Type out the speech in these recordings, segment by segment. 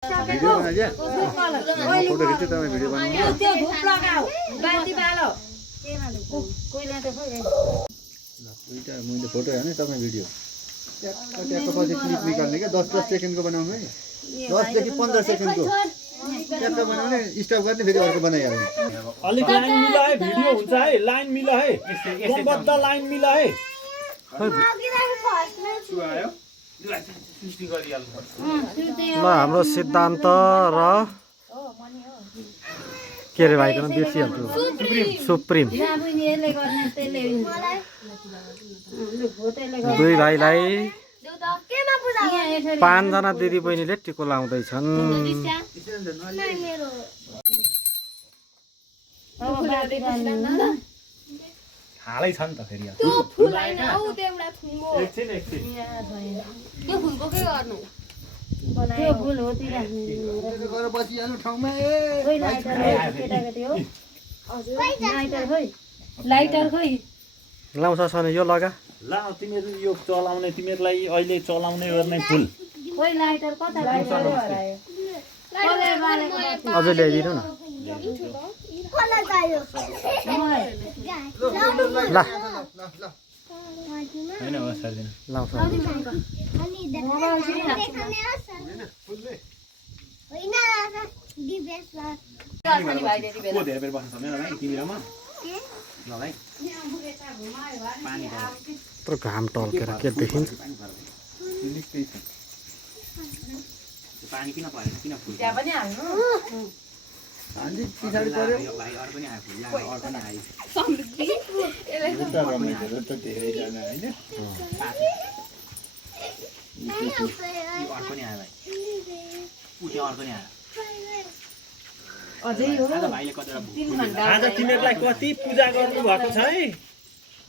Video बनाइदिया photo खिच्छु तपाईँ video बनाउनु त्यो धुप लगाऊ बाती बालो कोइला त खोइ दुईटा मैले फोटो हाने तपाईँ भिडियो ट्याक्क पछि क्लिप निकाल्ने क्या 10 सेकेन्डको बनाउनु है 10 देखि 15 सेकेन्डको ट्याक्क बनाउने स्टप गर्ने फेरि अर्को बनाइहाल्ने अलिक लाइन मिला है भिडियो हुन्छ है लाइन मिला है क्रमबद्ध लाइन मिला है ल हाम्रो सिद्धान्त र के रे भाइको नाम बिर्सिहाल्छु सुप्रिम दुई भाइलाई 5 जना दिदी बहिनीले टिको लाउँदैछन् हालै छ नि त फेरि त्यो फुल हैन औ देउडा थुङ्गो एकछिन त्यो फुलको के गर्नु त्यो फुल हो तिर गएर बसिहाल्नु ठाउँमा खोइ लाइटर केटाकेटी हो हजुर लाइटर खोइ लाइटर खोइ लाउँछ सने यो लगा ल तिमीहरू यो चलाउने तिमीहरूलाई अहिले चलाउने गर्ने फुल खोइ लाइटर कता गयो हरायो अझै ल्याइदिनु न कसलाई चाहियो ल हैन हो सर्दिन लाउँछ अनि होइन डिबेसमा को धेरै बेर बस्न सक्दैन भाइ तिमी र म ल भाइ पानी यत्रो घाम टल्केर के देखिन्छ पानी किन परेन किन फुल त्यहाँ पनि हाल्नु हान्जी पछाडि पर्यो भाइ अरु पनि आयो फुल अरु पनि आयो समृद्धि एउटा रमाइलो त धेरै जना हैन यो अरु पनि आयो भाइ उ त्यो अरु पनि आयो अझै हो आज भाइले कतिवटा 3 घण्टा आज तिमीहरूलाई कति पूजा गर्नु भएको छ है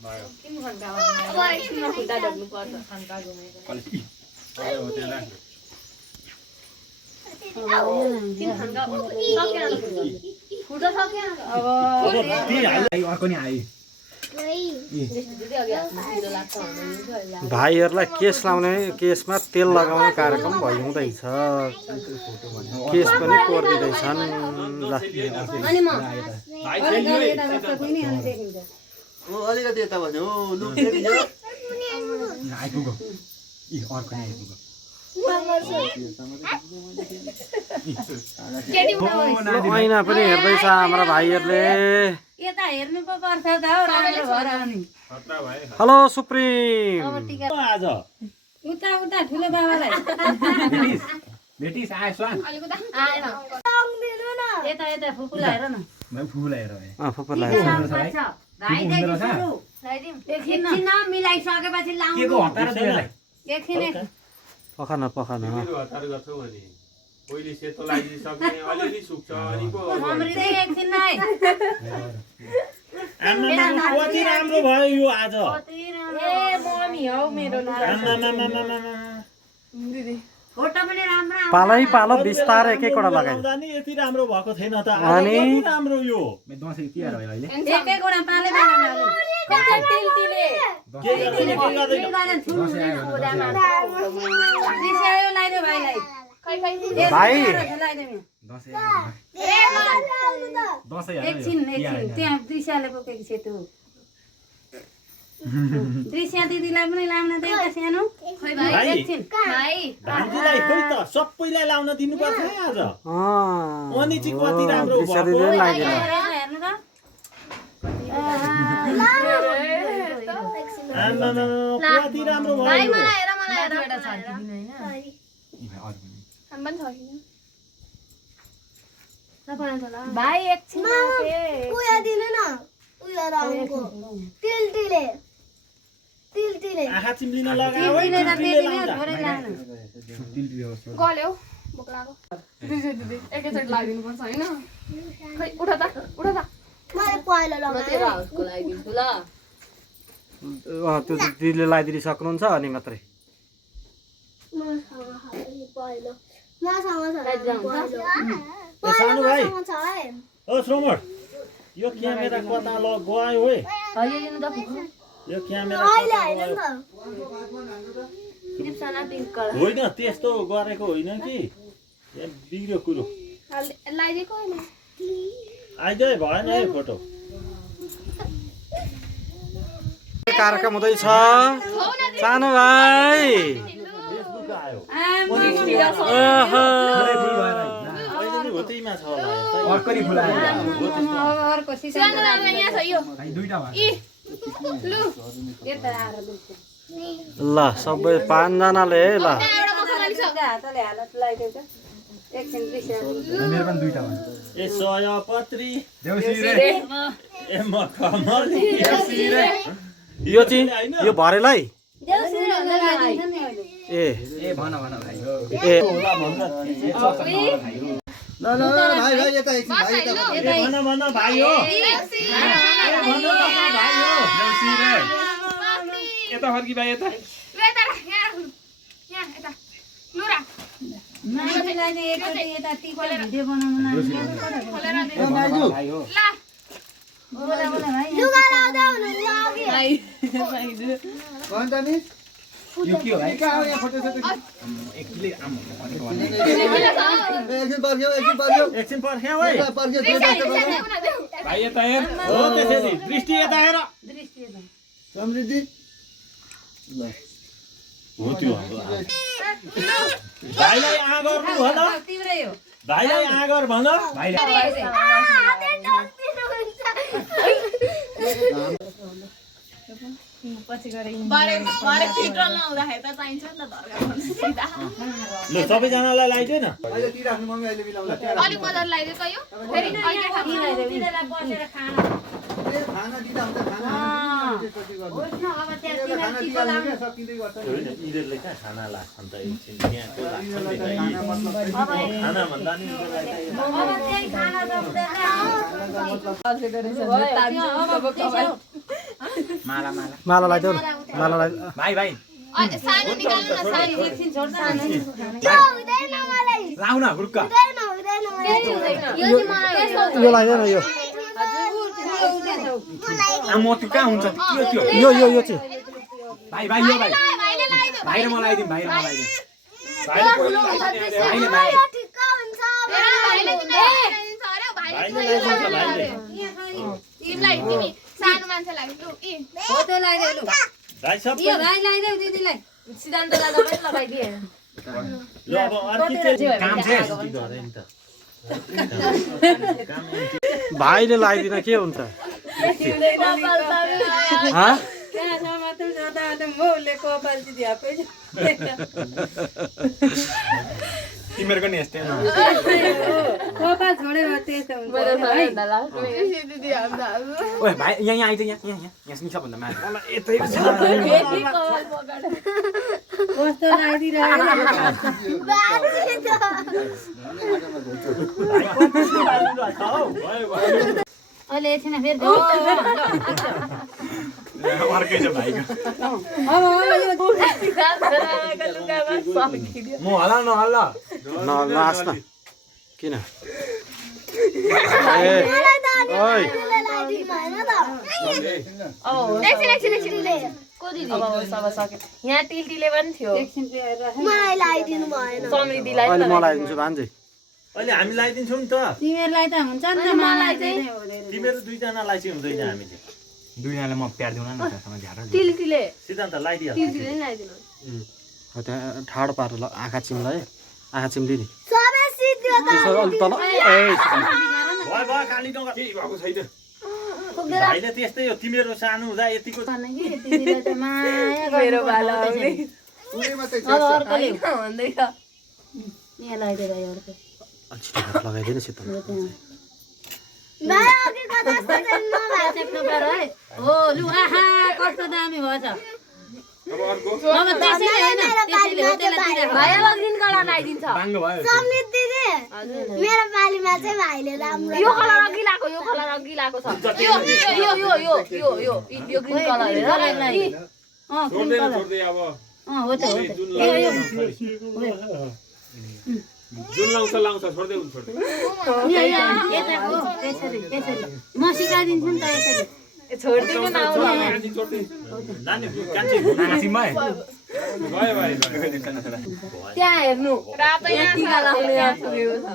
3 घण्टा अब एकछिनमा खुट्टा ढोक्नु पर्छ घण्टा घुमेर 3 घण्टा सकेन फुटो सकेन अब अर्को नि आयो दिदी अघि हाल्नु लाग्छ भन्दै भाइहरूलाई केस लाउने केसमा तेल लगाउने कार्यक्रम भइहुँदैछ केस पनि कोरिदिँदैछन् ल अनि म भाइ चाहिँ ओ अलिकति यता भन्यो ओ लु आइपुग्यो इ अर्को नि आइपुग्यो ऐना पनि हेर्दैछ हाम्रो भाइहरूले यता हेर्नु पो पर्छ त हो राम्रो भएर आउने हेलो सुप्रिम अब टिका आज उता उता ठुलो बाबालाई भेटिस आयो स्वान आएन यता यता फुपुलाई हेर न भाइ फुल हेर भाइ फुपूलाई भाइदेखि सुरु एकछिन मिलाइसकेपछि के को हतार देलाई एकछिन पखान पखान हतार गर्छौ भने पहिले सेतो लागिसक्ने अलिअलि सुक्छ अनि पो मम्री एकछिन नै आमा कति राम्रो भयो यो आज ए मम्मी हौ मेरो दिदी फोटो पनि राम्रो पालै पालो बिस्तारै एक एकवटा लगाइ नि यति राम्रो भएको थिएन त अनि कति राम्रो यो दसैँ तिहार भयो अहिले एक एकवटा पाले पाले तिल तिले के गर्दैन दिसायो लाइदे भाइलाई खै खै भाइ लाइदे दसैँ एकछिन त्यहाँ दिशाले बोकेको छ त्यो दृश्य दिदीलाई पनि लाउन दे त सानो खै भाइ एकछिन भाइ धान्तीलाई खोइ त सबैलाई लाउन दिनुपर्छ है आज अनि चाहिँ कति राम्रो दिशा भएको दिदीले लागिदिनु हेर्नु त आमा कति राम्रो भयो भाइ यो। मलाई हेर मलाई हेर एउटा छर्किदिनु हैन हामी पनि छर्किनु भाइ एकछिन उयो दिनु न उयो रङको तिल तिले तिल तिले आँखा चिम्लिन लगाऊ है थोरै लानु गल्यो भोक लाग्यो दिदी एकैचोटि लगाइदिनु पर्छ होइन खै उठा त मैले पहिलो लगाएँ हाउसको लगाइदिन्छु ल त्यो दिदीले लगाइदिनु सक्नुहुन्छ अनि मात्रै ए सानो भाइ ओ श्रोमर यो क्यामेरा कता ल गयो है यो क्यामेरा होइन त्यस्तो गरेको होइन कि बिग्रियो कुरो लगाइदिएको होइन आइजै भएन है फोटो कार्यक्रम हुँदैछ सानो भाइ ओहो होतैमा छ होला अर्करी फुलाएर अर्को सिसा सानो दादा यहाँ छ यो दुईटा भयो इ लु यता आएर ल सबै 5 जनाले है ल एउटा मसला छ हातले हालत लगाइदिन्छ एकछिन बिर्स्या मेरो पनि दुईटा भयो ए सयपत्री देउसी रे ए म कमल यो चाहिँ यो भरेलाई देउसी भन्दा लगाइदिन्छ नि अहिले ए ए भन भन भाइ ए ल ल भाइ भाइ यता एकछिन भाइ यता भन भाइ हो भाइ हो देउसी रे यता फर्की भाइ यता यहाँ यता लु राख मान्छेलाई चाहिँ एकचोटि यता टिपेर भिडियो बनाउनु भाइजू ला बोला बोला भाइ भन्छ नि यो के हो भाइ कहाँ हो यहाँ फोटो सोटो एकले आम एकछिन पर्ख्यौ एकछिन पर्ख्यौ है यता पर्ख्यौ भाइ यता हेर हो त्यसरी दृष्टि यता हेर दृष्टि यता समृद्धि ल हो त्यो भाइलाई आगर भन तिम्रै हो भाइलाई आगर भन भाइले पछि गरे बारे चित्र लाउँदाखेरि त चाहिन्छ नि त धर्का भन्नु सिधा ल सबैजनालाई लगाइदियो न अहिले तिर आफ्नो मम्मी अहिले मिलाउँला अलिक मजाले लगाइदिएको यो फेरि अहिले तिनीहरूलाई बसेर खाना ए खाना दिँदा हुन्छ खाना त्यसपछि गर्नु होस् न अब त्यहाँ खाना तिनीहरू टिको दिइहाल्नु लाउनु क्या सकिँदै गर्छ नि होइन यिनीहरूले कहाँ खाना लाग्छन् त एकछिन त्यहाँको लाग्छ नि त खाना मतलब खाना भन्दा नि यिनीहरूलाई अब त्यही खाना सक्दैन माला माला माला लगाइदेऊ न माला लगाइ भाइ भाइ सानो निकाल्नु न सानो एकछिन छोड सानो लाउ न हुर्क यो चाहिँ मलाई यो लगाइदेऊ न यो म त्यो कहाँ हुन्छ त्यो त्यो यो चाहिँ भाइ भाइ यो भाइ भाइले लगाइदियो भाइ र म लगाइदिउँ भाइ र म लगाइदिउँ भाइले पहिलो लगाइदिने अरे। भाइले भाइ भाइले दिन्छ अरे भाइले तिमीलाई तिमी सानो मान्छेलाई लु इ हो त्यो लगाइदेऊ लु भाइ सबै यो भाइ लगाइदेऊ दिदीलाई सिद्धान्त दादा पनि लगाइदिए ल अब अर्की चाहिँ काम चाहिँ गरे नि त भाइले लगाइदिन के हुन्छ हाँ त्यहाँसम्म त जाँदा मौले कपाल दिदी आफै तिमीहरूको नि यस्तै कपाल छोडेर त्यस्तो हुन्छ दिदी हाम्रो ओए भाइ यहाँ आइज यहाँ यहाँ सबभन्दा माथि यतै कस्तो लागिरहेको अहिले एकछिन फेरि अर्कै छ भाइको म हल्ला नहल्ला नाच न किन ओइ यहाँ टिल्टीले पनि थियो एकछिन समृद्धिलाई अहिले म लगाइदिन्छु भान्जी अहिले हामी लगाइदिन्छौँ नि त तिमीहरूलाई त हुन्छ नि त मलाई चाहिँ तिमीहरू दुईजनालाई चाहिँ हुँदैन हामीले दुईजनालाई म प्यार दिउँ न त्यसमा झ्यारो टिल्टीले सिद्धान्त लगाइदियो टिल्टीले नि लगाइदिनु त्यहाँ ठाडो पारेर ल आँखा चिम्ला है आँखा चिम्ली नि सबै सिद्धि त्यसो अलिक तल भयो काली नगर के भएको छैन भाइले त्यस्तै हो तिमीहरू सानो हुँदा यतिको दिदीलाई त माया मेरो बाला कुनै मात्रै छ अब अर्कोले भन्दैछ यहाँ लगाइदियो भाइ अर्को अलिक छिटो हात लगाइदिनु शीतल हो लु आहा कस्तो दामी भएछ अब अर्को अब त्यसैले होइन त्यसैले हो त्यसलाई दिइराख। भाइ अब ग्रिन कलर लगाइदिन्छ बाङ्गो भयो मेरो पालीमा चाहिँ भाइले राम्रो यो कलर अघि लाएको यो कलर अघि लाएको छ यो यो यो यो यो यो यो ग्रिन कलर हेर अँ ग्रिन छोड्दैन कलर छोड्दै अब अँ हो त हो त जुन यो यो जुन लाउँछ छोड्दै हुन्छ छोड्दै यताको त्यसरी त्यसरी म सिकाइदिन्छु नि त यसरी छोड्दिनु न नानी कान्छी नासिममा त्यहाँ हेर्नु रातो यहाँ टिका लाउने यहाँ पुगेको छ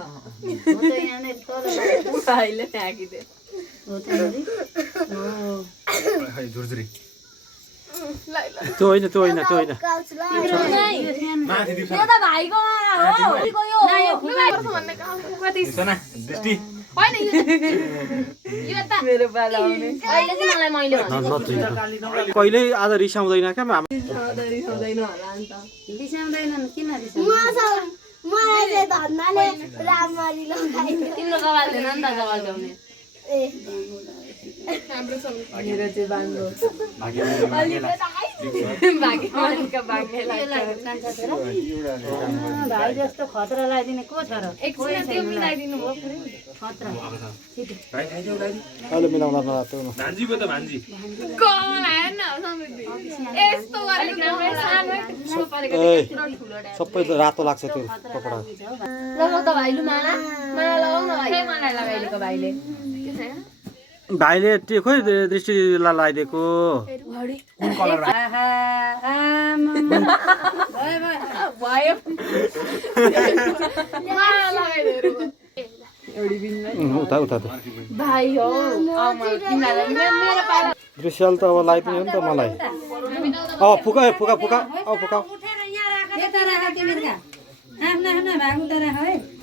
भाइले फ्याँकिदियो झुरझुरी त्यो होइन त्यो होइन त्यो होइन माथि दिउँसो त्यो त भाइकोमा हो भन्ने काम कति सोना दृष्टि होइन यो त मेरो पाला आउने अहिले चाहिँ मलाई मैले भन्छु कहिल्यै आज रिसाउँदैन क्या रिसाउँदैन होला नि त रिसाउँदैनन् किन मलाई चाहिँ धन्नाले राम्ररी लगाइदियो तिम्रो कपाल थिएन नि त कपाल ल्याउने हाम्रो छ मेरो चाहिँ बाङ्गो भाग्य मालिकका बाङ्गे भाइ जस्तो खतरा लगाइदिने को छ र एकछिन त्यो मिलाइदिनु भयो फेरि खतरा अहिले मिलाउँदा त्यो भान्जीको त भान्जी कमल आएन न समृद्धि यस्तो गरेको सानो सबै रातो लाग्छ त्यो कपडा लगाउ त भाइ लु माला लगाउ न भाइ मलाई लगाइदिएको भाइले भाइले त्यो खोइ दृष्टिलाई लगाइदिएको भयो उता उता भाइ हो मेरो पाला दृश्यल त अब लगाइदिने हो नि त मलाई फुका फुका फुका फुका यता राख तिमीहरुका आफ्ना आफ्ना भाग उता राख है